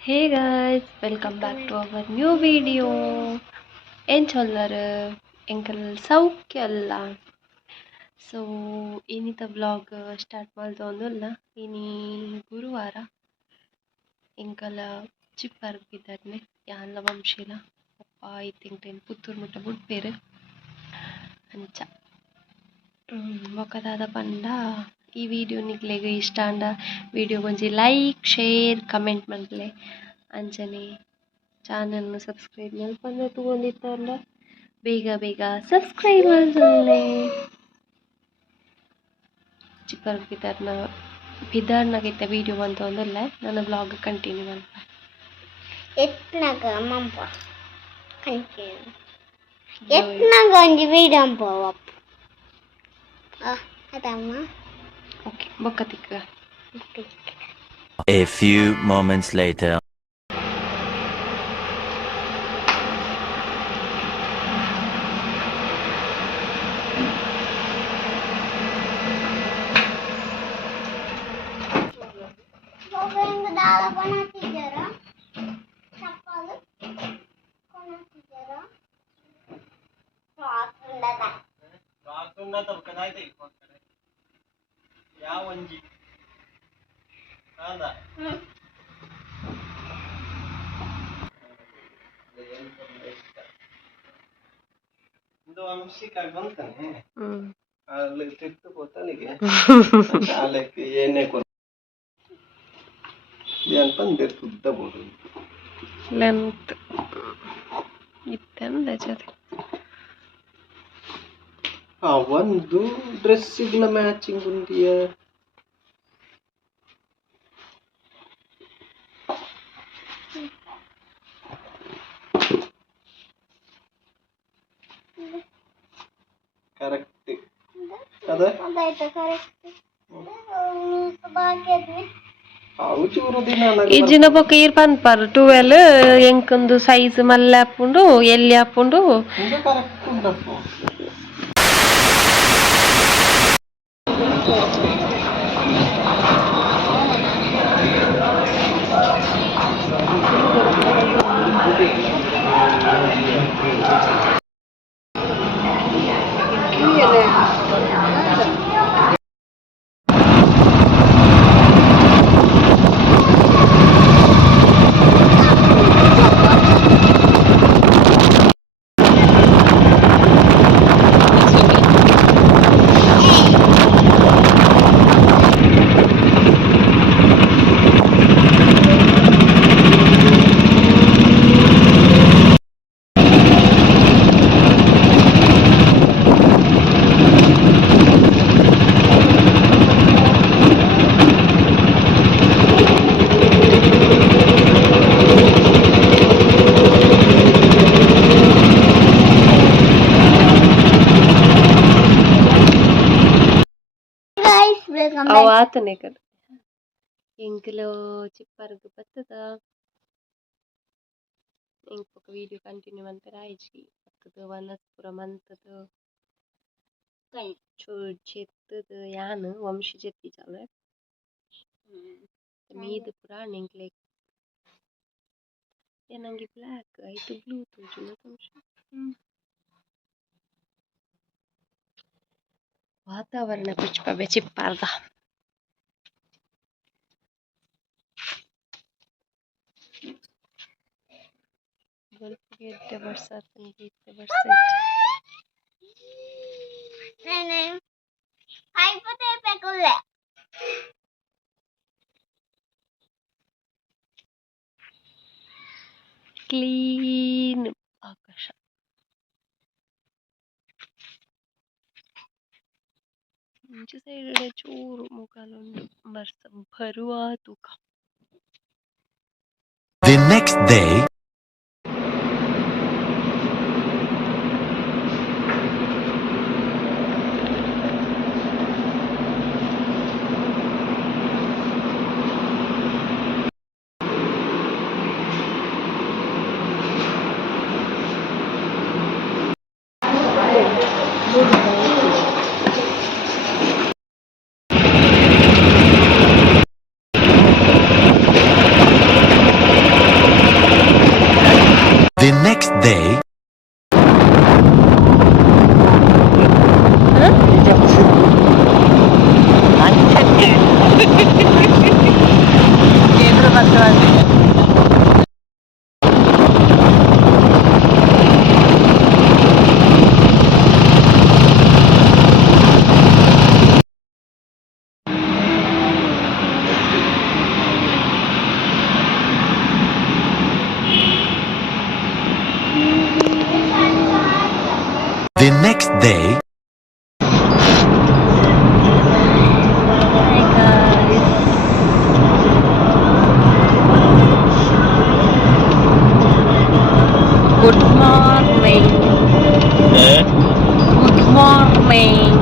Hey guys, welcome back to our new video. ಏನ್ ಚೊಲ್ಲರ ಎಂಕಲ್ ಸೌಖ್ಯ ಅಲ್ಲ. ಸೊ ಏನಿತ ಬ್ಲಾಗ್ ಸ್ಟಾರ್ಟ್ ಮಾಡ್ದೊಂದುಲ್ಲ ಇನಿ ಗುರುವಾರ ಎಂಕಲ ಚಿಪ್ಪರ್ಗಿದ್ದಾನೆ ಯಾನ್ಲ ವಂಶಿಲ ಅಪ್ಪ ಐತಿಂಟೇನು ಪುತ್ತೂರು ಮುಟ್ಟ ಬುಡ್ಪೇರು ಅಂಚ ಮೊಕದಾದ ಪಂಡ ಈ ವಿಡಿಯೋ ನಿಕ್ಲೆಗ್ ಇಷ್ಟ ಅಂಡ ವಿಡಿಯೋ ಗೊಂಜಿ ಲೈಕ್ ಶೇರ್ ಕಮೆಂಟ್ ಮಲ್ಪಲೆ ಅಂಚನೆ ಚಾನಲ್ನ ಸಬ್ಸ್ಕ್ರೈಬ್ ಮಲ್ಪಂದೆ ತಗೊಂಡಿತ್ತಂಡ ಬೇಗ ಬೇಗ ಸಬ್ಸ್ಕ್ರೈಬ್ ಮಾಡ್ಕೊಳ್ಳಿ. ಚಿಕ್ಕರ್ ಬಿದರ್ನಾಗಿತ್ತ ವಿಡಿಯೋ ಬಂತು ಅಂದಲ್ಲ ನನ್ನ ಬ್ಲಾಗ್ ಕಂಟಿನ್ಯೂ ಮಲ್ಪ ಎತ್ನಾಗ ಮಂಪ ಕಂಟಿನ್ಯೂ ಎತ್ನಾಗ ಒಂಜಿ ವಿಡಿಯೋ ಪೋವಪ್ಪ ಅದಮ್ಮ ಓಕೆ ಬೊಕ್ಕ ತಿಕ್ಕ. A few moments later. Length ಇತ್ತಂದ ಜೊತೆ ಒಂದು ಡ್ರೆಸ್ಸಿಗ್ಲ ಮ್ಯಾಚಿಂಗ್ ಉಂದಿಯ ಕರೆಕ್ಟ್ ಅದ ಇಜ್ಜಿನ ಬೊಕ್ಕ ಈರ್ ಪನ್ಪರ್ 12 ಎಂಕೊಂದು ಸೈಜ್ ಮಲ್ಲ ಹಾಪುಂಡು ಎಲ್ಲಿ ಹಾಪುಂಡು ಕರೆಕ್ಟ್ ಉಂಟಪ್ಪ. ಅವ ಆತನೇ ಕದ ಎಂಕಲು ಚಿಪ್ಪರ್ಗ್ ಬತ್ತದ ಎಂಕ್ ಬೊಕ ವಿಡಿಯೋ ಕಂಟಿನ್ಯೂ ಮನ್ಪೆರ ಆಯ್ಜಿ ಬತ್ತದ ವನಸ್ಪುರ ಮಂತದ ಚೂರ್ ಜೆತ್ತದ ಯಾನ್ ವಂಶಿ ಜೆತ್ತಿ ಜಾವೆ ಮೀದ್ ಪುರ ನಿಂಕ್ಲೆ ನಂಗೆ ಬ್ಲಾಕ್ ಐತು ಬ್ಲೂ ತೋಜುನ ತೋಜು ವಾತಾವರಣ ಪುಷ್ಪಬೆ ಚಿಪ್ಪಾರ್ದ ಗೆದ್ದೆ ಬರ್ಸತ್ತೆ ಕ್ಲೀನ್ ಆಕಾಶ. ಇಂಚು ಸೈಡ್ ಚೂರು ಮುಖಾಲುಂಡು ಬರ್ಸ ಬರುವ ತೂಕ. The next day. The next day. Good morning. Good morning.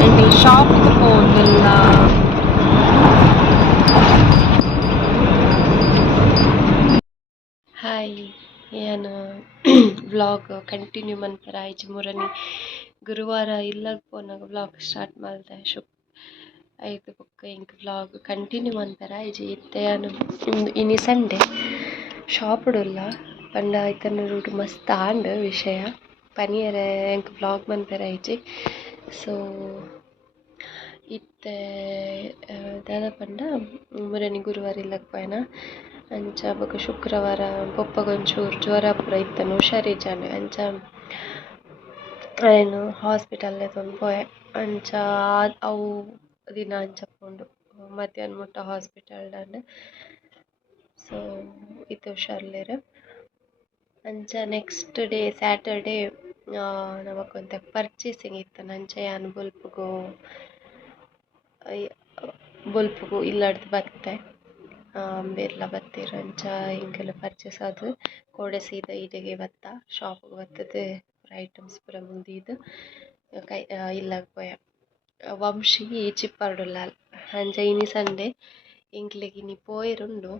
Ini shop ಗೆ ಹೋಗಿಲ್ಲ. ಹಾಯ್ ಏನು ವ್ಲಾಗ್ ಕಂಟಿನ್ಯೂ ಮನ್ಪರ ಆಯ್ತು ಮೂರನೇ ಗುರುವಾರ ಇಲ್ಲಾಗ ಪೋನಾಗ ವ್ಲಾಗ್ ಸ್ಟಾರ್ಟ್ ಮಾಡಿದೆ ಐದು ಬುಕ್ ಇಂಕ್ ವ್ಲಾಗ್ ಕಂಟಿನ್ಯೂ ಮನ್ಪರ ಆಯ್ತು ಇತ್ತೆ ನಾನು ಇನಿ ಸಂಡೆ ಶಾಪ್ ಇಡಲ್ಲ ಪಂಡ ಆಯ್ತನ ರೂಟ್ ಮಸ್ತ್ ಆಂಡ್ ವಿಷಯ ಪನಿಯರ ಎಂಕ್ ವ್ಲಾಗ್ ಮನ್ಪರ ಆಯ್ತು ಸೊ ಇತ್ತೆ ದಾದ ಪಂಡ ಮೂರನೇ ಗುರುವಾರ ಇಲ್ಲಕ ಪೋಯನ ಅಂಚ ಬೊಕ ಶುಕ್ರವಾರ ಬೊಪ್ಪಗೊಂಚೂರು ಜ್ವರ ಪೂರ ಇತ್ತನು ಹುಷಾರಿಜ್ಜಾನೆ ಅಂಚ ಏನು ಹಾಸ್ಪಿಟಲ್ಲೆ ತೊಂದು ಪೋಯೆ ಅಂಚ ಅವು ದಿನ ಅಂಚ ಪೋಂಡು ಮಧ್ಯಾಹ್ನ ಮುಟ್ಟ ಹಾಸ್ಪಿಟಲ್ಡಾಂಡ್ ಸೊ ಇತ್ತೆ ಹುಷಾರ್ಲೆರ್ ಅಂಚ ನೆಕ್ಸ್ಟ್ ಡೇ ಸ್ಯಾಟರ್ಡೇ ನಮಕೊಂತ ಪರ್ಚೇಸಿಂಗ್ ಇತ್ತನ ಅಂಚ ಯಾನ್ ಬೊಲ್ಪುಗು ಇಲ್ಲಾಡ್ದು ಬತ್ತೆ ಬೇರ್ಲ ಬತ್ತೀರ ಅಂಚ ಹಿಂಗೆಲ್ಲ ಪರ್ಚೇಸ್ ಆದು ಕೋಡೆ ಸೀದಾ ಈಡೆಗೆ ಬತ್ತ ಶಾಪ್ಗೆ ಬತ್ತದ ಐಟಮ್ಸ್ ಪೂರ ಮುಂದಿದ್ದು ಕೈ ಇಲ್ಲಾಗ ಪೋಯ ವಂಶಿ ಚಿಪ್ಪಾರ್ಡುಲ್ಲ ಅಂಚ ಇನಿ ಸಂಡೆ ಇಂಕ್ಲೆಗ್ ಇನಿ ಪೋಯರುಂಡು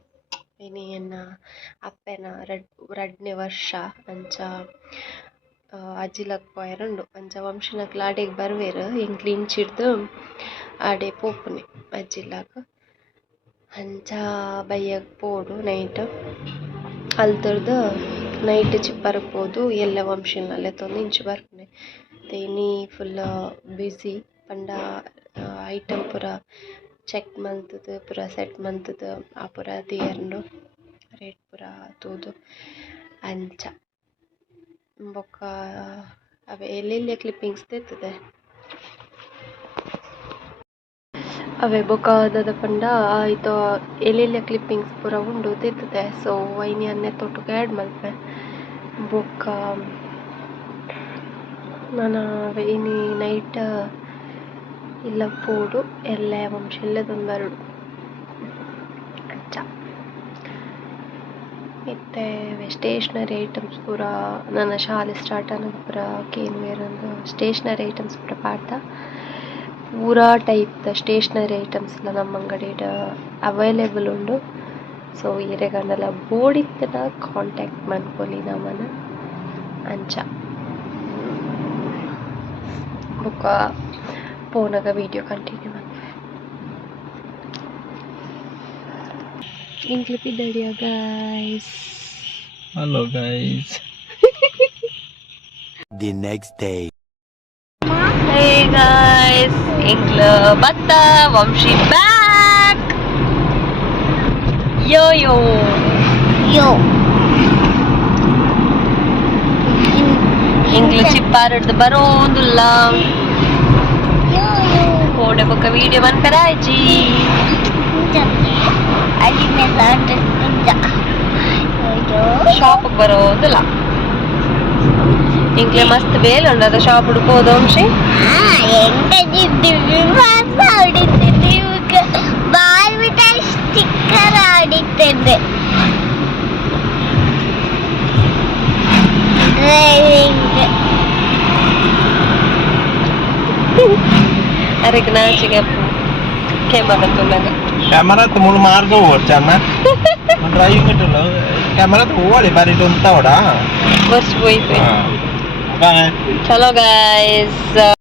ಇನಿ ಎನ್ನ ಅಪ್ಪೆನ ರಡ್ನೆ ವರ್ಷ ಅಂಚ ಅಜ್ಜಿಲಗ್ ಪೋಯರುಂಡು ಅಂಚ ವಂಶಿನಕ್ಲ ಆಡೆಗ್ ಬರ್ವೇರು ಇಂಕ್ಲಿ ಇಂಚಿಡ್ದು ಆಡೆ ಪೋಪುನೆ ಅಜ್ಜಿಲಾಗ ಅಂಚ ಬೈಯಗ್ ಪೋಡು ನೈಟ್ ಅಲ್ತರ್ದು ನೈಟ್ ಚಿಪ್ಪರ್ಗ್ ಪೋದು ಎಲ್ಲ ವಂಶಿನಲ್ಲೇ ತೊಂದು ಇಂಚು ಬರ್ಪುನೆ ಇನಿ ಫುಲ್ ಬ್ಯುಸಿ ಪಂಡ ಐಟಮ್ ಪೂರ ಚೆಕ್ ಮಂತದ್ದು ಪೂರ ಸೆಟ್ ಮಂತದ್ದು ಆ ಪೂರ ದಿಯರ್ಂಡು ರೇಟ್ ಪೂರ ತೂದು ಅಂಚ ಬೊಕ್ಕ ಅವೆ ಎಲ್ಲೆಲ್ಲ ಕ್ಲಿಪ್ಪಿಂಗ್ಸ್ ತೆತ್ತದೆ ಅವೇ ಬೊಕ ದಾದ ಪಂಡ ಆಯ್ತು ಎಲ್ಲೆಲ್ಲ ಕ್ಲಿಪ್ಪಿಂಗ್ಸ್ ಪೂರ ಉಂಡು ತೆತ್ತದೆ ಸೊ ವೈನಿ ಅನ್ನೆ ತೊಟ್ಟುಗೆ ಆ್ಯಡ್ ಮಲ್ಪೆ ಬೊಕ್ಕ ನಾನು ಇನಿ ನೈಟ್ ಇಲ್ಲ ಪೋಡು ಎಲ್ಲೆ ವಂಶ ಎಲ್ಲದೊಂದು ಬರಡು ಅಂಚ ಮತ್ತೆ ಸ್ಟೇಷ್ನರಿ ಐಟಮ್ಸ್ ಪೂರ ನನ್ನ ಶಾಲೆ ಸ್ಟಾರ್ಟ್ ಆನಗ ಪೂರ ಕೇನು ಬೇರೊಂದು ಸ್ಟೇಷ್ನರಿ ಐಟಮ್ಸ್ ಪೂರ ಪಾಡ್ದ ಪೂರಾ ಟೈಪ್ ಸ್ಟೇಷ್ನರಿ ಐಟಮ್ಸ್ ಎಲ್ಲ ನಮ್ಮ ಅಂಗಡಿಡ ಅವೈಲೇಬಲ್ ಉಂಡು ಸೊ ಇರೆಗಂಡಲ ಬೋರ್ಡಿತ್ತನ ಕಾಂಟ್ಯಾಕ್ಟ್ ಮಾಡ್ಕೊಳ್ಳಿ ನಮ್ಮನ ಅಂಚ ಬೊಕ್ಕ ಪೋನಾಗ ವಿಡಿಯೋ ಕಂಟಿನ್ಯೂ ಮಾಡಿ ಇಂಕ್ಲೆ ಪಿದ್ದಡಿಯ guys hello guys The next day. Hey guys, ಇಂಕ್ಲೆ ಬತ್ತ ವಂಶಿ ಬ್ಯಾಕ್ ಯೋ ಯೋ ಯೋ ಇಂಕ್ಲೆ ಚಿಪ್ಪಾರಡ್ದು ಬರೋಂದುಲ್ಲ ಕೋಡೆ ಬೊಕ್ಕ ವಿಡಿಯೋ ಮನ್ಪರ ಆಯ್ಜಿ ಶಾಪ್ಗೆ ಬರೋದಿಲ್ಲ ಇಂಕ್ಲೆ ಮಸ್ತ್ ಬೇಲೆ ಉಂಡು ಅದು ಶಾಪ್ ಹುಡ್ಕೋದು ವಂಶಿ ಬಾರ್ಬಿಟ ಸ್ಟಿಕ್ಕರ್ ಆಡಿದ್ದೇನೆ ಅರೆಗೆ ನಾಚಿಗೆ ಕ್ಯಾಮರಾ ತುಂಡಾಗ ಕ್ಯಾಮರಾ ಮುಳು ಮಾರ್ಗ ಓಡ್ಸಮ್ಮ ಡ್ರೈವಿಂಗ್ ಇಟ್ಟಲ್ಲ ಕ್ಯಾಮರಾ ಓಡಿ ಬಾರಿ ಉಂಟಾ ಓಡ ಬಸ್ ಹೋಯ್ತು ಚಲೋ ಗೈಸ್